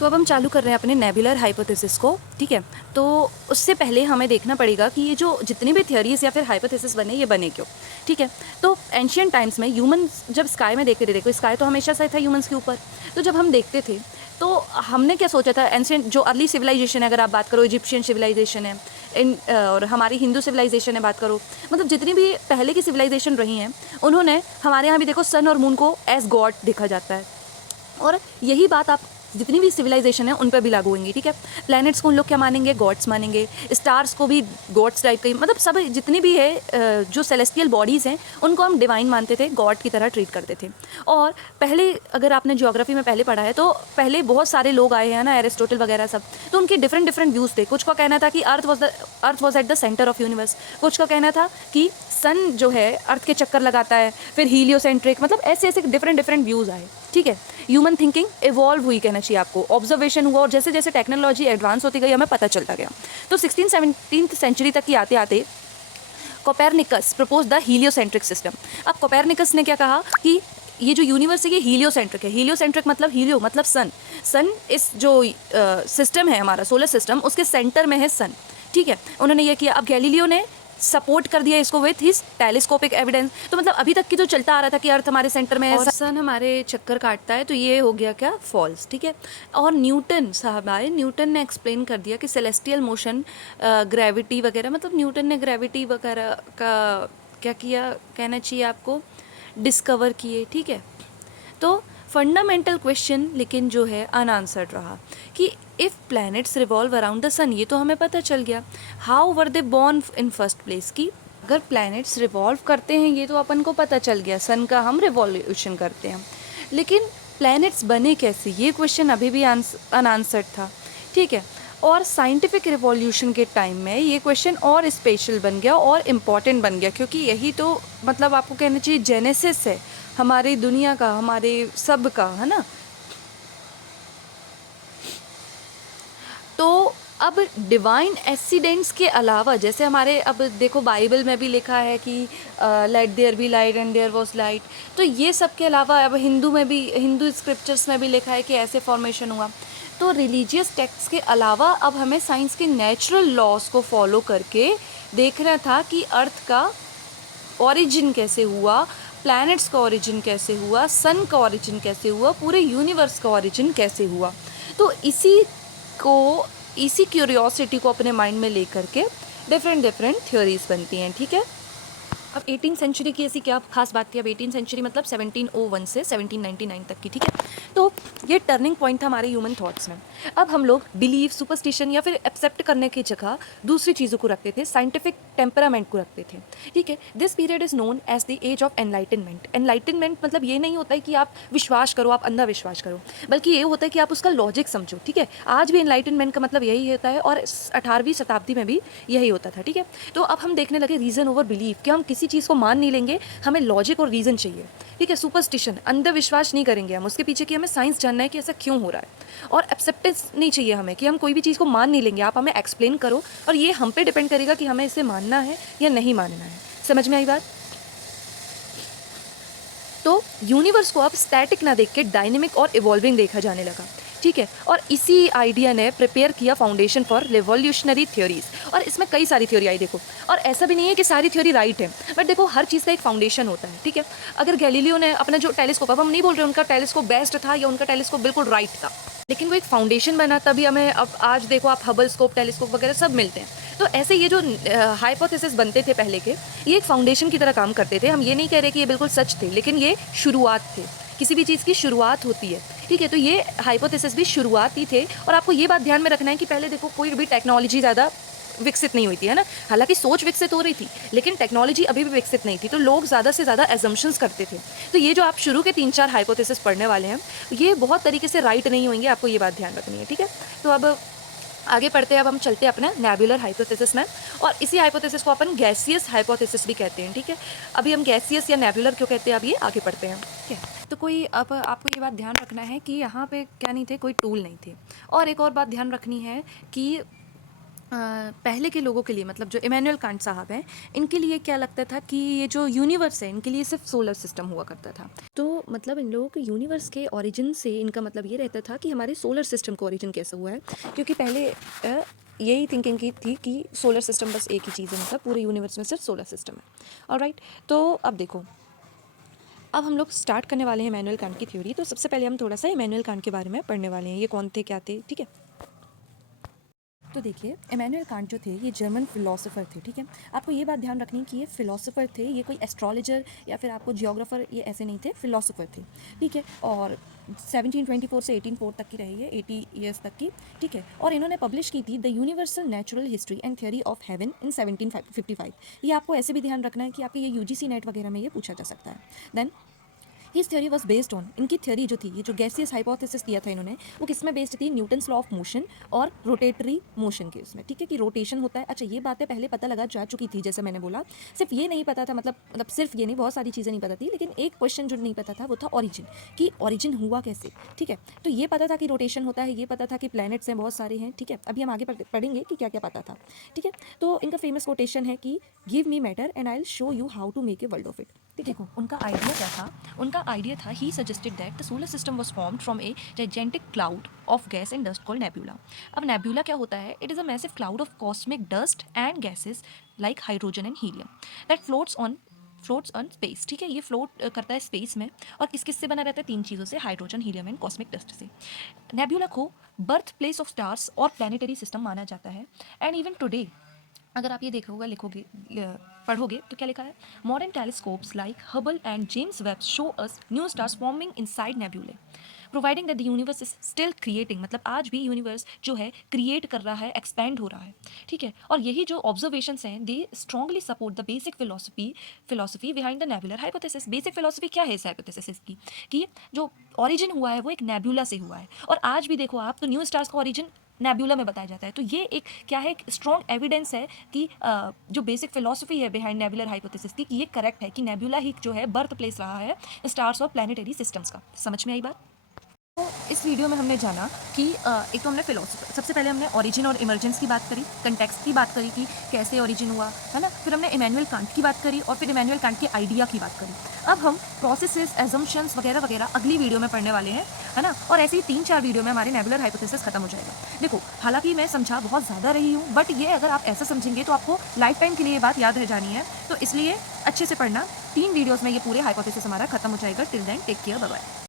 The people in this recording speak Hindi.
तो अब हम चालू कर रहे हैं अपने नेबुलर हाइपोथेसिस को, ठीक है। तो उससे पहले हमें देखना पड़ेगा कि ये जो जितनी भी थियरीज या फिर हाइपोथेसिस बने, ये बने क्यों, ठीक है। तो एंशियंट टाइम्स में ह्यूमंस जब स्काई में देखते थे, देखो स्काई तो हमेशा से था ह्यूमंस के ऊपर, तो जब हम देखते थे तो हमने क्या सोचा था, एंशियंट जो अर्ली सिविलाइजेशन है, अगर आप बात करो इजिप्शियन सिविलाइजेशन है और हमारी हिंदू सिविलाइजेशन है बात करो, मतलब जितनी भी पहले की सिविलाइजेशन रही हैं, उन्होंने हमारे यहाँ भी देखो सन और मून को एज गॉड देखा जाता है। और यही बात आप जितनी भी सिविलाइजेशन है उन पर भी लागू होंगी, ठीक है। प्लैनेट्स को उन लोग क्या मानेंगे, गॉड्स मानेंगे। स्टार्स को भी गॉड्स टाइप का, मतलब सब जितनी भी है जो सेलेस्टियल बॉडीज़ हैं उनको हम डिवाइन मानते थे, गॉड की तरह ट्रीट करते थे। और पहले अगर आपने ज्योग्राफी में पहले पढ़ा है तो पहले बहुत सारे लोग आए हैं ना, एरिस्टोटल वगैरह सब, तो उनके डिफरेंट डिफरेंट व्यूज़ थे। कुछ का कहना था कि अर्थ was at the centre of universe, कुछ का कहना था कि सन जो है अर्थ के चक्कर लगाता है, फिर हीलियोसेंट्रिक, मतलब ऐसे ऐसे डिफरेंट डिफरेंट व्यूज़ आए, ठीक है। ह्यूमन थिंकिंग इवॉल्व हुई कहना चाहिए आपको, ऑब्जर्वेशन हुआ, और जैसे जैसे टेक्नोलॉजी एडवांस होती गई हमें पता चलता गया। तो 16-17 सेंचुरी तक की आते आते कोपेरनिकस प्रपोज द हीलियोसेंट्रिक सिस्टम। अब कोपेरनिकस ने क्या कहा कि ये जो यूनिवर्स है ये हीलियोसेंट्रिक है। हीलियोसेंट्रिक मतलब हीलियो मतलब सन, सन इस जो सिस्टम है हमारा सोलर सिस्टम, उसके सेंटर में है सन, ठीक है। उन्होंने ये किया। अब गैलीलियो ने सपोर्ट कर दिया इसको विथ हिज टेलीस्कोपिक एविडेंस। तो मतलब अभी तक की जो चलता आ रहा था कि अर्थ हमारे सेंटर में है और सन हमारे चक्कर काटता है, तो ये हो गया क्या, फॉल्स, ठीक है। और न्यूटन साहब आए, न्यूटन ने एक्सप्लेन कर दिया कि सेलेस्टियल मोशन, ग्रेविटी वगैरह, मतलब न्यूटन ने ग्रेविटी वगैरह का क्या किया कहना चाहिए आपको, डिस्कवर किए, ठीक है। तो फंडामेंटल क्वेश्चन लेकिन जो है अनआंसर्ड रहा कि if planets revolve around the sun, ये तो हमें पता चल गया। How were they born in first place, की अगर प्लैनेट्स रिवॉल्व करते हैं ये तो अपन को पता चल गया, सन का हम रिवॉल्यूशन करते हैं, लेकिन प्लैनेट्स बने कैसे, ये क्वेश्चन अभी भी अनआंसर्ड था, ठीक है। और साइंटिफिक रिवॉल्यूशन के टाइम में ये क्वेश्चन और स्पेशल बन गया और इम्पॉर्टेंट बन गया, क्योंकि यही तो मतलब आपको कहना चाहिए जेनेसिस है हमारी दुनिया का, हमारे सब का, है ना। तो अब डिवाइन एक्सीडेंट्स के अलावा, जैसे हमारे अब देखो बाइबल में भी लिखा है कि let there be light and there was light, तो ये सब के अलावा अब हिंदू में भी, हिंदू स्क्रिप्चर्स में भी लिखा है कि ऐसे फॉर्मेशन हुआ। तो रिलीजियस टेक्स्ट के अलावा अब हमें साइंस के नेचुरल लॉज को फॉलो करके देखना था कि अर्थ का ओरिजिन कैसे हुआ, प्लैनेट्स का ओरिजिन कैसे हुआ, सन का ओरिजिन कैसे हुआ, पूरे यूनिवर्स का ओरिजिन कैसे हुआ। तो इसी क्यूरियोसिटी को अपने माइंड में लेकर के डिफरेंट डिफरेंट थ्योरीज बनती हैं, ठीक है। अब 18 सेंचुरी की ऐसी क्या खास बात थी, अब 18 सेंचुरी मतलब 1701 से 1799 तक की, ठीक है। तो ये टर्निंग पॉइंट था हमारे ह्यूमन थॉट्स में। अब हम लोग बिलीव, सुपरस्टिशन या फिर एक्सेप्ट करने की जगह दूसरी चीज़ों को रखते थे, साइंटिफिक टेम्परामेंट को रखते थे, ठीक है। This period is known as the age of enlightenment. Enlightenment मतलब ये नहीं होता है कि आप विश्वास करो, आप अंधा विश्वास करो, बल्कि ये होता है कि आप उसका लॉजिक समझो, ठीक है। आज भी एनलाइटनमेंट का मतलब यही होता है और 18वीं शताब्दी में भी यही होता था, ठीक है। तो अब हम देखने लगे रीज़न ओवर बिलीव, कि हम किसी चीज़ को मान नहीं लेंगे, हमें लॉजिक और रीज़न चाहिए, ठीक है। सुपरस्टिशन, अंधविश्वास नहीं करेंगे हम, उसके पीछे की हमें साइंस जानना है कि ऐसा क्यों हो रहा है। और एक्सेप्टेंस नहीं चाहिए हमें, कि हम कोई भी चीज़ को मान नहीं लेंगे, आप हमें एक्सप्लेन करो, और ये हम पे डिपेंड करेगा कि हमें इसे मानना है या नहीं मानना है। समझ में आई बात। तो यूनिवर्स को अब स्टैटिक ना देख के डायनेमिक और इवॉल्विंग देखा जाने लगा, ठीक है। और इसी आइडिया ने प्रिपेयर किया फाउंडेशन फॉर रिवॉल्यूशनरी थ्योरीज। और इसमें कई सारी थ्योरी आई देखो, और ऐसा भी नहीं है कि सारी थ्योरी राइट है, बट देखो हर चीज़ का एक फाउंडेशन होता है, ठीक है। अगर गैलीलियो ने अपना जो टेलीस्कोप, अब हम नहीं बोल रहे उनका टेलीस्कोप बेस्ट था या उनका टेलीस्कोप बिल्कुल राइट था, लेकिन वो एक फाउंडेशन बना, तभी हमें अब आज देखो आप हबल स्कोप, टेलीस्कोप वगैरह सब मिलते हैं। तो ऐसे ये जो हाइपोथेसिस बनते थे पहले के, ये एक फाउंडेशन की तरह काम करते थे। हम ये नहीं कह रहे कि ये बिल्कुल सच थे, लेकिन ये शुरुआत थे, किसी भी चीज़ की शुरुआत होती है, ठीक है। तो ये हाइपोथेसिस भी शुरुआत ही थे। और आपको ये बात ध्यान में रखना है कि पहले देखो कोई भी टेक्नोलॉजी ज़्यादा विकसित नहीं हुई थी, है ना। हालांकि सोच विकसित हो रही थी, लेकिन टेक्नोलॉजी अभी भी विकसित नहीं थी, तो लोग ज़्यादा से ज़्यादा एजम्पशंस करते थे। तो ये जो आप शुरू के 3-4 हाइपोथेसिस पढ़ने वाले हैं, ये बहुत तरीके से राइट नहीं होंगे, आपको ये बात ध्यान रखनी है, ठीक है। तो अब आगे पढ़ते हैं, अब हम चलते हैं अपने नेबुलर हाइपोथेसिस में, और इसी हाइपोथेसिस को अपन गैसियस हाइपोथेसिस भी कहते हैं, ठीक है। अभी हम गैसियस या नेबुलर क्यों कहते हैं, अब ये आगे पढ़ते हैं, ठीक है। तो कोई, अब आपको ये बात ध्यान रखना है कि यहाँ पे क्या नहीं थे, कोई टूल नहीं थे। और एक और बात ध्यान रखनी है कि पहले के लोगों के लिए, मतलब जो इमैनुअल कांट साहब हैं, इनके लिए क्या लगता था कि ये जो यूनिवर्स है इनके लिए सिर्फ सोलर सिस्टम हुआ करता था। तो मतलब इन लोगों के यूनिवर्स के ओरिजिन से इनका मतलब ये रहता था कि हमारे सोलर सिस्टम का ओरिजिन कैसे हुआ है, क्योंकि पहले यही थिंकिंग की थी कि सोलर सिस्टम बस एक ही चीज़ है, मतलब पूरे यूनिवर्स में सिर्फ सोलर सिस्टम है। ऑलराइट, तो अब देखो, अब हम लोग स्टार्ट करने वाले हैं इमैनुअल कांट की थ्योरी। तो सबसे पहले हम थोड़ा सा इमैनुअल कांट के बारे में पढ़ने वाले हैं, ये कौन थे, क्या थे, ठीक है। तो देखिए, इमैनुअल कांट जो थे ये जर्मन फिलोसोफर थे, ठीक है। आपको ये बात ध्यान रखनी कि ये फिलोसोफर थे, ये कोई एस्ट्रोलॉजर या फिर आपको जियोग्राफर ये ऐसे नहीं थे, फिलोसोफर थे, ठीक है। और 1724 से 1804 तक की रही है, 80 ईयर्स तक की, ठीक है। और इन्होंने पब्लिश की थी the universal natural history and theory of heaven in 1755। ये आपको ऐसे भी ध्यान रखना है कि आपके ये यूजीसी नेट वगैरह में ये पूछा जा सकता है। Then his theory was based on, इनकी थ्योरी जो थी, ये जो गैसियस हाइपोथेसिस दिया था इन्होंने, वो किस में बेस्ड थी, न्यूटन्स लॉ ऑफ मोशन और रोटेटरी मोशन के उसमें, ठीक है, कि रोटेशन होता है। अच्छा, ये बातें पहले पता लगा जा चुकी थी, जैसे मैंने बोला। सिर्फ ये नहीं पता था, मतलब सिर्फ ये नहीं, बहुत सारी चीज़ें नहीं पता थी, लेकिन एक क्वेश्चन जो नहीं पता था वो था ऑरिजिन, कि ऑरिजिन हुआ कैसे, ठीक है। तो ये पता था कि रोटेशन होता है, ये पता था कि प्लैनेट्स हैं, बहुत सारे हैं, ठीक है। अभी हम आगे पढ़ेंगे कि क्या क्या पता था, ठीक है। तो इनका फेमस कोटेशन है कि give me matter and I will show you how to make a world of it. देखो, उनका आइडिया क्या था, उनका आइडिया था, he suggested that the solar system was formed from a gigantic cloud of gas and dust called nebula. अब नेबुला क्या होता है, it is a massive cloud of cosmic dust and gases like hydrogen and helium that floats on space, ठीक है। ये फ्लोट करता है स्पेस में, और किस किस से बना रहता है, तीन चीज़ों से, hydrogen, helium and cosmic dust से। नेबुला को बर्थ प्लेस ऑफ स्टार्स और प्लानिटरी सिस्टम माना जाता है। एंड इवन टुडे अगर आप ये देखोगे, लिखोगे, पढ़ोगे, तो क्या लिखा है, modern telescopes like Hubble and James Webb show us new stars forming inside नेबुले, providing that the universe is still creating, मतलब आज भी यूनिवर्स जो है क्रिएट कर रहा है, एक्सपैंड हो रहा है, ठीक है। और यही जो ऑब्जर्वेशंस हैं, they strongly support the basic philosophy behind the nebular hypothesis. Basic philosophy क्या है इस हाइपोथेसिस की, कि जो ओरिजिन हुआ है वो एक नेबुला से हुआ है, और आज भी देखो आप, तो न्यू स्टार्स का ओरिजिन नेबुला में बताया जाता है। तो ये एक क्या है, एक स्ट्रॉन्ग एविडेंस है कि जो बेसिक फिलोसफी है बिहाइंड नेबुलर हाइपोथेसिस की, कि ये करेक्ट है, कि नेबुला ही जो है बर्थ प्लेस रहा है स्टार्स और प्लानिटरी सिस्टम्स का। समझ में आई बात। तो इस वीडियो में हमने जाना कि एक तो हमने फिलोसफी, सबसे पहले हमने ओरिजिन और इमर्जेंस की बात करी, कंटेक्स्ट की बात करी कि कैसे ओरिजिन हुआ, है ना। फिर हमने इमैनुअल कांट की बात करी, और फिर इमैनुअल कांट के आइडिया की बात करी। अब हम प्रोसेसेस, एजम्पशंस वगैरह वगैरह अगली वीडियो में पढ़ने वाले हैं, है ना। और ऐसे ही 3-4 वीडियो में हमारे नेबुलर हाइपोथेसिस खत्म हो जाएगा। देखो, हालांकि मैं समझा बहुत ज़्यादा रही हूँ, बट ये अगर आप ऐसा समझेंगे तो आपको लाइफ टाइम के लिए ये बात याद रह जानी है, तो इसलिए अच्छे से पढ़ना। 3 वीडियोज़ में ये पूरे हाइपोथेसिस हमारा खत्म हो जाएगा। Till then take care, bye bye.